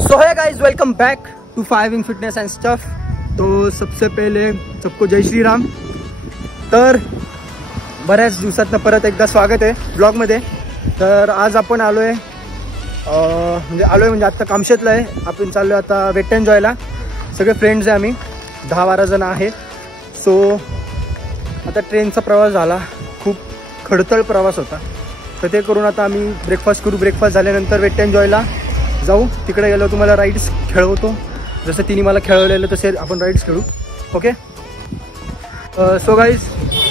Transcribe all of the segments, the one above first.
So hi guys, welcome back to 5 in fitness and stuff. तो सबसे पहले सबको जय श्री राम। तर बऱ्याच दिवसातनं परत एकदा स्वागत आहे ब्लॉगमध्ये। तर आज आपण आलोय म्हणजे आत्ता कामशेतला आहे। आपण चाललो आता वेट एन्जॉयला, सगळे फ्रेंड्स आहे, आम्ही 10-12 जण आहे। सो आता ट्रेनचा प्रवास झाला, खूप खडतळ प्रवास होता, तर ते करून आता आम्ही ब्रेकफास्ट करू। ब्रेकफास्ट झाल्यानंतर वेट एन्जॉयला जाऊ। तिकडे गेलो तुम्हाला राईड्स खेळवतो, जसं तिने मला खेळवलेलं तसे आपण राईड्स खेळू। ओके, सो गाईज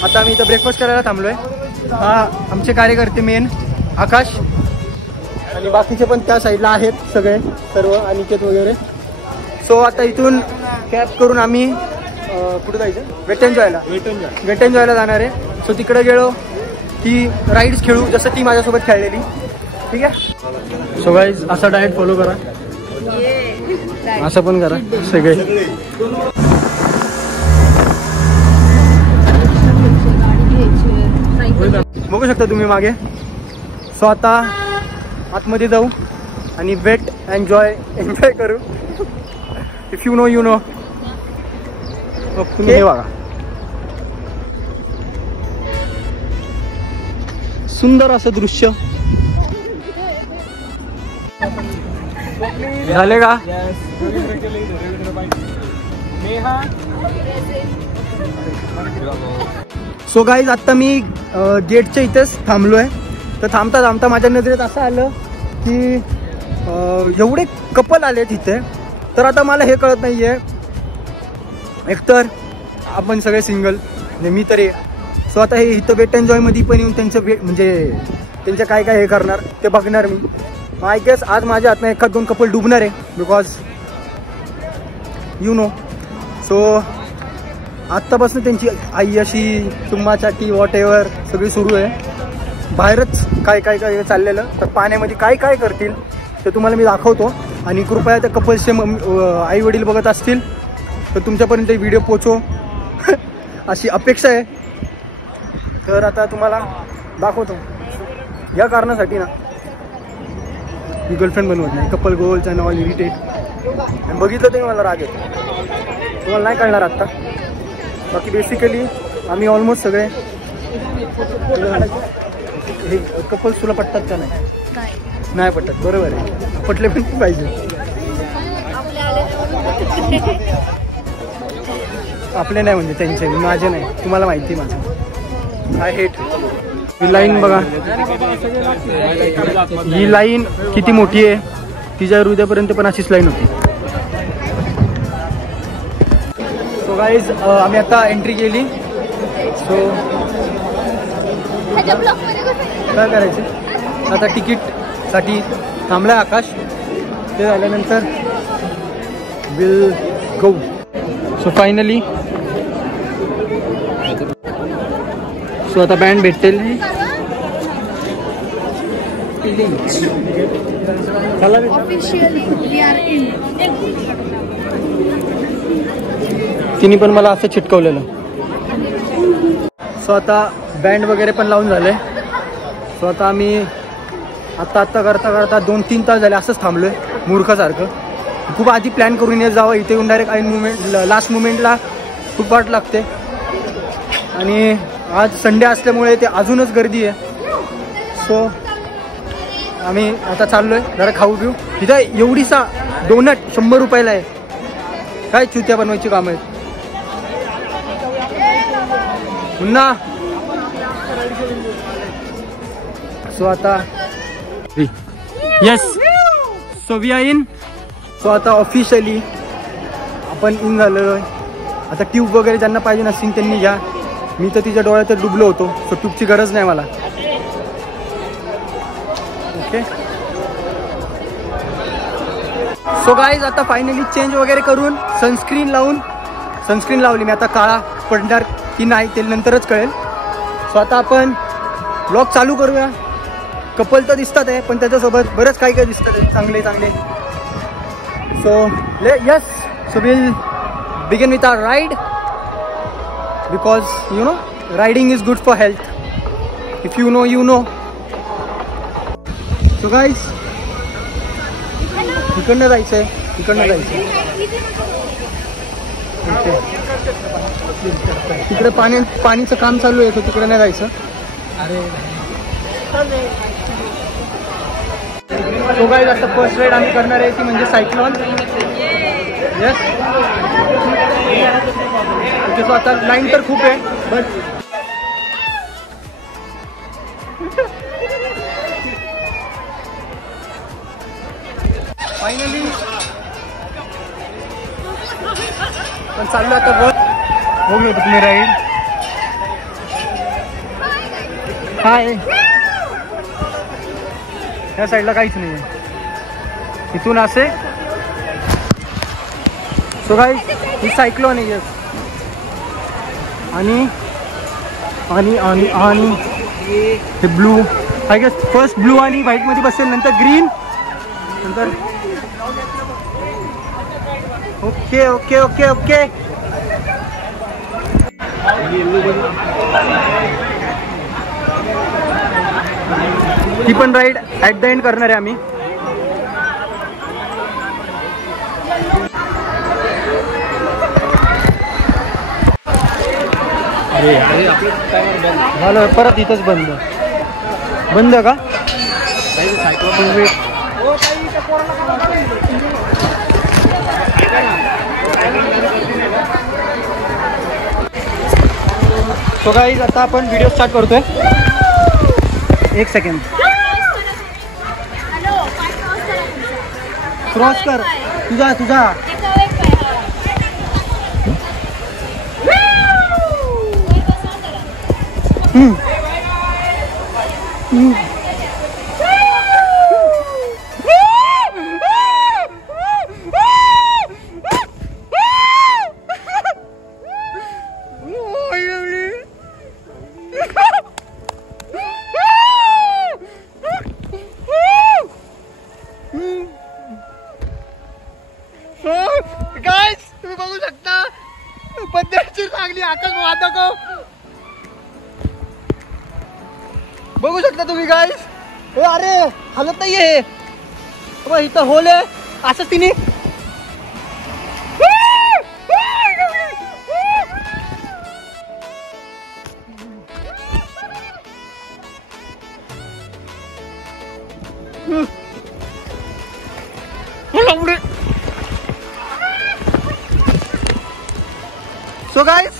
आता आम्ही इथं ब्रेकफास्ट करायला थांबलो आहे। हा आमचे कार्यकर्ते मेन आकाश आणि बाकीचे पण त्या साईडला आहेत सगळे, सर्व अनिकेत वगैरे। सो आता इथून कॅब करून आम्ही कुठे जायचं? वेट एन्जॉयला जाणार आहे। सो तिकडे गेलो की राईड्स खेळू, जसं ती माझ्यासोबत खेळलेली। ठीक आहे, सो गाईज असा डाएट फॉलो करा, असं पण करा सगळे। बघू शकता तुम्ही मागे। सो आता आतमध्ये जाऊ आणि वेट एन्जॉय करू। If you know you no. तुम्ही हे बघा, सुंदर असं दृश्य झाले का? सो गाईज आता मी गेटच्या इथेच थांबलोय। तर थांबता थांबता माझ्या नजरेत असं आलं की एवढे कपल आले तिथे। तर आता मला हे कळत नाहीये, एकतर आपण सगळे सिंगल म्हणजे मी तरी। सो आता हे इथं वेट एन्जॉयमध्ये पण येऊन त्यांचं वेट म्हणजे त्यांचं काय काय हे करणार ते बघणार मी। आय गेस आज माझ्या हातनं 1-2 कपल डुबणार आहे, बिकॉज यू नो। सो आत्तापासून त्यांची आई अशी चुम्माचाटी वॉट एव्हर सगळी सुरू आहे। बाहेरच काय काय काय चाललेलं, तर पाण्यामध्ये काय काय करतील ते तुम्हाला मी दाखवतो। आणि कृपया त्या कपल्सचे आई वडील बघत असतील तर तुमच्यापर्यंत व्हिडिओ पोचो अशी अपेक्षा आहे। तर आता तुम्हाला दाखवतो। या कारणासाठी ना मी गर्लफ्रेंड बनवत नाही, couple goals and all irritate. आणि बघितलं तरी मला राग येतो, तुम्हाला नाही कळणार आत्ता। बाकी बेसिकली आम्ही ऑलमोस्ट सगळे हे कपल्स तुला पटतात का? नाही पटत, बरोबर आहे, पटले पण पाहिजे। आपले नाही म्हणजे त्यांचे, माझे नाही, तुम्हाला माहिती माझं। आय हेट ही लाईन बघा, ही लाईन किती मोठी आहे, तिच्या हृदयापर्यंत पण अशीच लाईन होती। सो गाईज आम्ही आता एंट्री केली। सो काय करायचं आता? तिकीटसाठी थांबलाय आकाश, ते झाल्यानंतर विल गो। सो फायनली सो आता बँड भेटेल। तिने पण मला असं चिटकवलेलं। सो आता बँड वगैरे पण लावून झाले। सो आता आम्ही आत्ता करता करता 2-3 तास झाले असंच थांबलोय मूर्खासारखं। खूप आधी प्लॅन करून येत जावं, इथे येऊन डायरेक्ट ऐन मुमेंट लास्ट मुमेंटला खूप वाट लागते। आणि आज संडे असल्यामुळे ते अजूनच गर्दी आहे। सो आम्ही आता चाललोय, जरा खाऊ पिऊ। इथं एवढीसा डोनट 100 रुपयाला आहे, काय चुत्या बनवायची काम आहेत पुन्हा। सो आता yes, so we are in. So आता ऑफिशियली आपण इन झालेलो आहे। आता ट्यूब वगैरे ज्यांना पाहिजे नसतील त्यांनी घ्या, मी तर तिच्या डोळ्यात डुबलो होतो, सो ट्यूबची गरज नाही मला। ओके, सो गाईज आता फायनली चेंज वगैरे करून सनस्क्रीन लावली मी। आता काळा पडणार की नाही ते नंतरच कळेल। सो आता आपण ब्लॉग चालू करूया। कपल तर दिसतात आहे, पण त्याच्यासोबत बरंच काही काही दिसतात आहे चांगले। So yes, so will begin with our ride, because you know riding is good for health. If you know you know. So guys इकडनं जायचंय, इकडनं जायचंय. तिकडे पाणीचं काम चालू आहे, तिकडे नाही जायचं. तो गाईज आता फर्स्ट राईड आम्ही करणार आहे ती म्हणजे सायक्लॉन. Yes okay. सो आता लाईन तर खूप आहे बट फायनली पण चाललो आता वर. बघू शकतो तुम्ही राईड. हाय. या साईडला काहीच नाही आहे, इथून असे. सो गाईज ही सायक्लॉन आहे. येस आणि आणि आणि आणि हे blue I guess first blue आणि व्हाईट मध्ये बसेल, नंतर ग्रीन, नंतर ओके ओके ओके ओके. ही पण राईड ॲट द एंड करणार आहे आम्ही. झालं परत इथंच बंद. बंद का? सो गाईज आता आपण व्हिडिओ स्टार्ट करतोय. एक सेकंड. क्रॉस कर तुझा तुझा. गाइस तुम्ही बघू शकता पद्धतशीर चांगली आकाश वादक बघू शकता तुम्ही गाइस. अरे हालत नाहीये इथं होल आहे असंच तिने. सो गाइस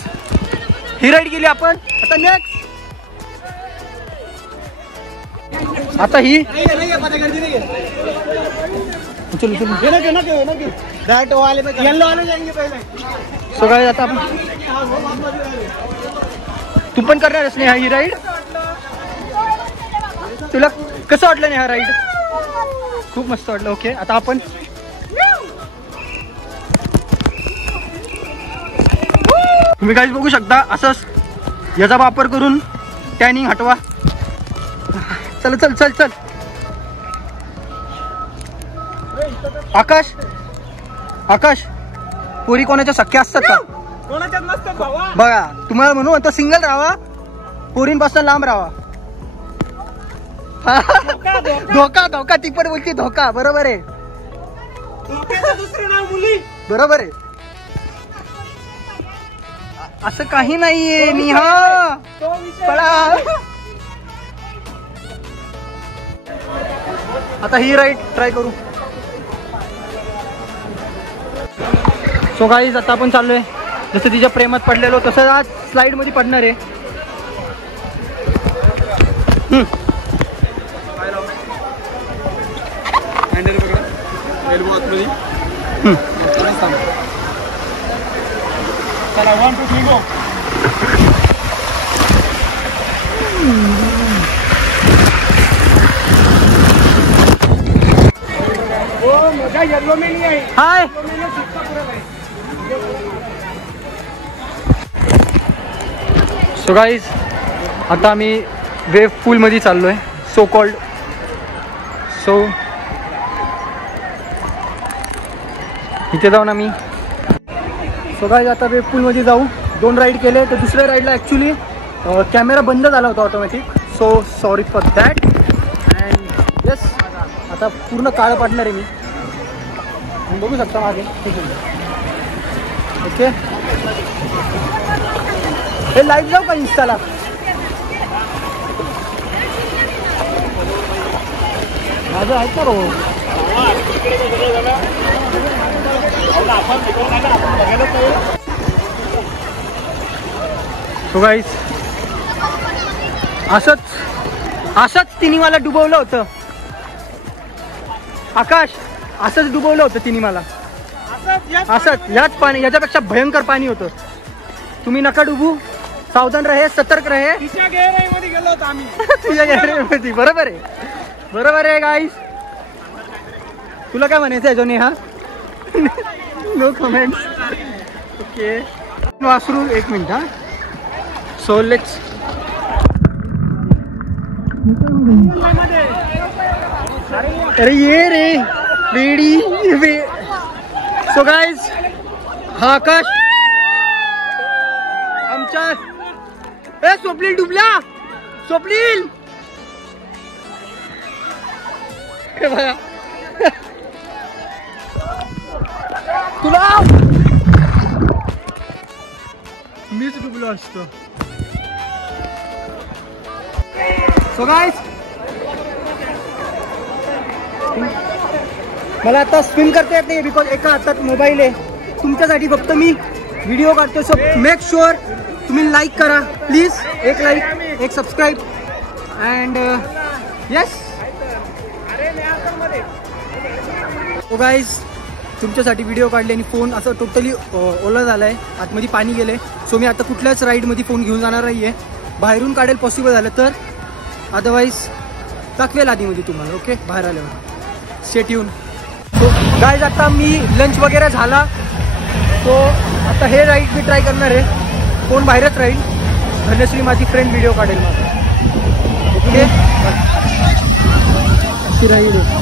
ही राईड गेली आपण. आता नेक्स्ट आता ही चलो सो गाइस आता आपण तू पण करणार आहेस नेहा ही राईड. तुला कसं वाटलं नेहा राईड? खूप मस्त वाटलं. ओके आता आपण तुम्ही काहीच बघू शकता असंच याचा वापर करून टॅनिंग हटवा. चल चल चल चल. आकाश आकाश पोरी कोणाच्या सख्या असतात का? कोणाच्याच नसतात बघा. तुम्हाला म्हणू आता सिंगल राहा, पोरींपासून लांब राहा. धोका धोका ती पण बोलती धोका. बरोबर आहे. दुसरं नाव मुली. बरोबर आहे. असं काही नाहीये निहा. पळा. आता ही राईड ट्राय करू. सो गाईज आता आपण चाललोय जसं तिच्या प्रेमात पडलेलो तसं आज स्लाइड मध्ये पडणार आहे. चला 1 2 3 गो. वो मजा येलो में नहीं आई. हाय सो गाईज आता आम्ही वेव पूल मध्ये चाललोय. सो कॉल्ड सो इथे जाऊन आम्ही सो गाईज आता वेव पूल मध्ये जाऊ. 2 राईड केले तर दुसऱ्या राईडला ॲक्च्युली कॅमेरा बंद झाला होता automatic. So sorry for that. And yes आता पूर्ण काळं पाडणार आहे मी. तुम्ही बघू शकता मागे. ठीक आहे. ओके, हे लाईव्ह जाऊ का इंस्टाला? माझं आहेत ना भाऊ. हो गाईस, असंच तिने मला डुबवलं होतं. आकाश, असंच डुबवलं होतं तिने मला. असंच याच पाणी, याच्यापेक्षा भयंकर पाणी होतं. तुम्ही नका डुबू, सावधान रहे, सतर्क रहे. तिच्या गॅरेजमध्ये गेलो होतो आम्ही. तुझ्या गॅरेजमध्ये. बरोबर आहे, बरोबर आहे गाईस. तुला काय म्हणायचं आहे जोने? हा नो कमेंट. ओके, वासरू 1 मिनिट. हा, सो लेट्स. अरे ये रे रेडी. सो गाईज, हा आकाश आमच्या. ए स्वप्नील डुबला. स्वप्नील बघा तुला मीच डुबलो असतो. सो गाईज, मला आता स्विम करता येत नाही बिकॉज एका हातात मोबाईल आहे. तुमच्यासाठी फक्त मी व्हिडिओ काढतो. सो मेक शुअर तुम्ही लाईक करा प्लीज. एक लाईक, एक subscribe and yes. So guys, तुमच्यासाठी व्हिडिओ काढले आणि फोन असं टोटली ओला झाला आहे. आतमध्ये पाणी गेलं आहे. सो मी आता कुठल्याच राईडमध्ये फोन घेऊन जाणार नाही आहे. बाहेरून काढेल पॉसिबल झालं तर, अदरवाईज दाखवेल आधीमध्ये तुम्हाला. ओके, बाहेर आल्यावर स्टे ट्यून. सो गाईज, आता मी लंच वगैरे झाला. तो आता हे राईड मी ट्राय करणार आहे. फोन बाहेरच राहील. धन्यश्री माझी फ्रेंड व्हिडिओ काढेल माझा. ओके, अशी राहील.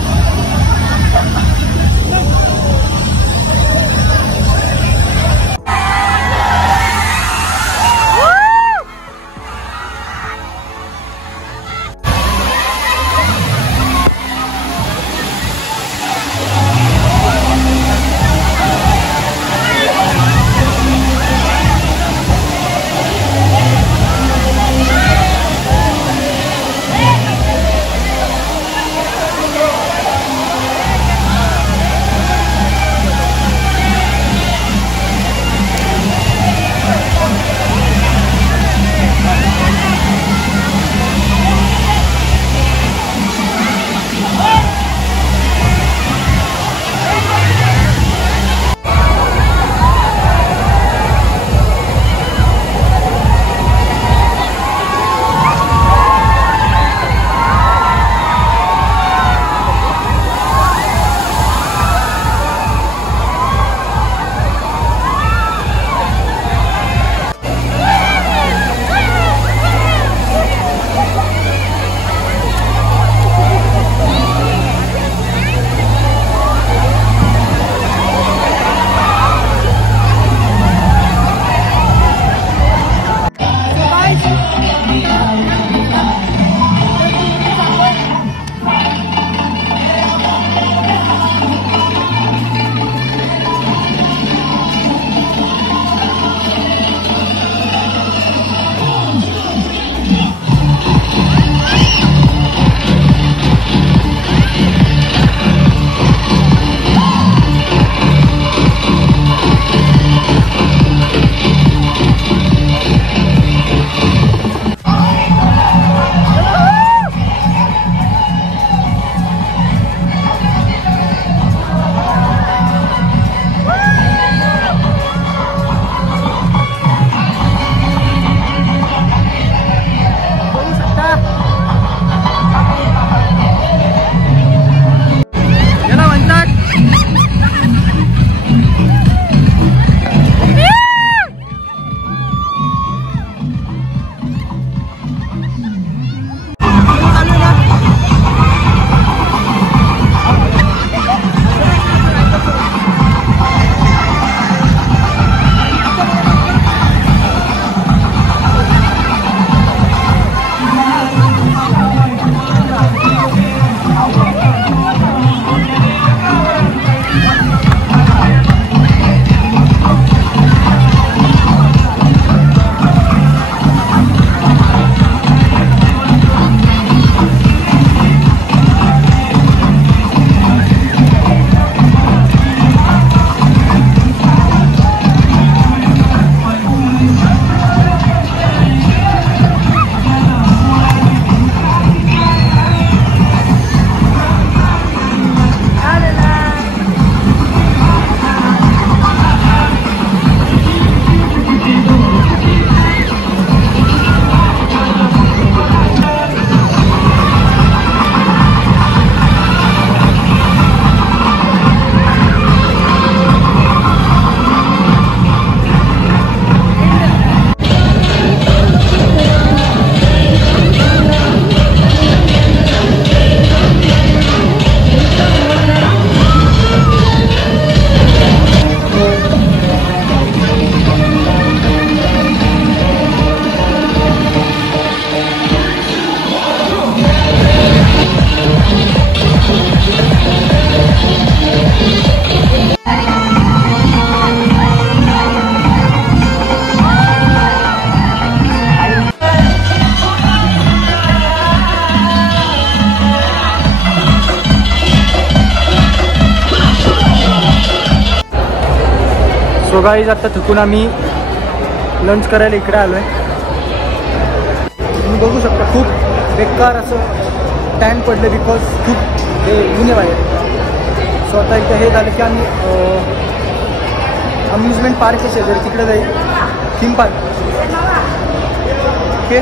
सो गाईज आता थकून आम्ही लंच करायला इकडे आलो आहे. तुम्ही बघू शकता खूप बेकार असं टॅन पडलं बिकॉज खूप हे ऊन आहे बाहेर. सो आता एकदा हे झालं की आम्ही अम्युजमेंट पार्क आहे शेजारी तिकडे जाईल, theme park. Okay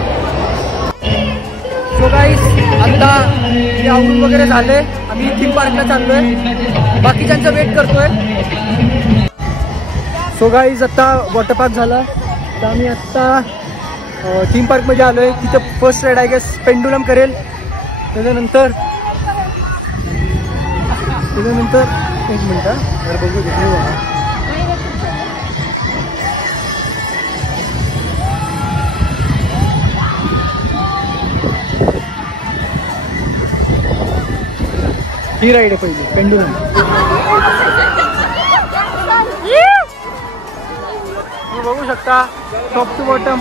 so guys आता हे आवरून वगैरे झाले, आम्ही थीम पार्कला चाललो आहे, बाकीच्यांचा वेट करतोय. सो गाईज आता वॉटर पार्क झाला तर आम्ही आत्ता थीम पार्कमध्ये आलो आहे. तिथं first ride I guess pendulum करेल, त्याच्यानंतर एक मिनटं जर बघू दे. ही राईड आहे पहिली पेंडुलम. तुम्ही बघू शकता टॉप टू बॉटम.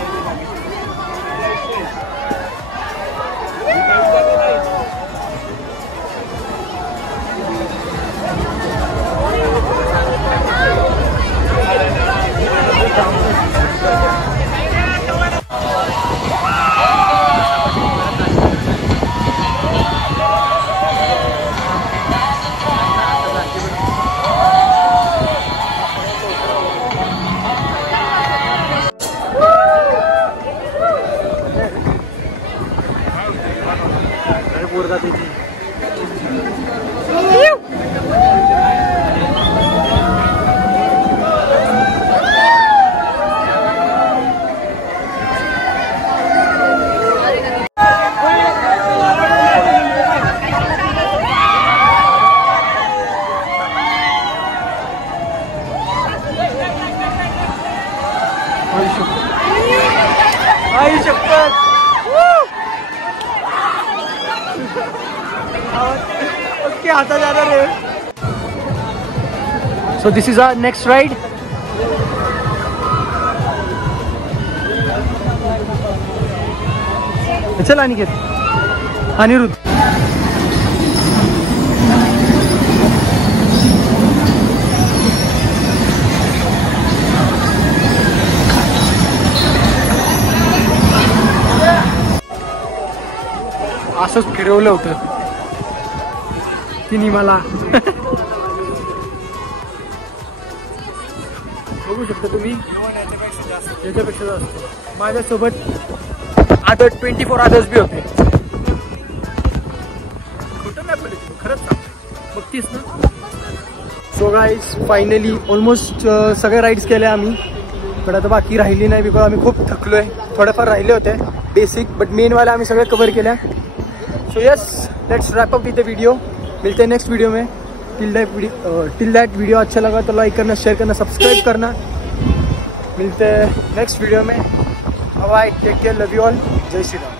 आई शपथ. ओके आता जाणार आहे. So this is our next ride. चल अनिकेत अनिरुद्ध. असंच फिरवलं होतं तिने मला. बघू शकता तुम्ही याच्यापेक्षा जास्त माझ्यासोबत आता 24 अदर्स बी होते. खोटं नाही पडले तुम्ही, खरंच बघतीस ना. सो गाईज फायनली ऑलमोस्ट सगळे राईड्स केले आम्ही, पण आता बाकी राहिली नाही बिकॉज आम्ही खूप थकलो आहे. थोडेफार राहिले होते बेसिक, बट मेनवाले आम्ही सगळे कवर केल्या. So yes let's wrap up with the video. मिलते हैं नेक्स्ट वीडियो में. टिल दैट वीडियो अच्छा लगा तो लाइक करना, शेयर करना, सब्सक्राइब करना. मिलते हैं नेक्स्ट वीडियो में. Bye, take care, love you all, जय श्री राम.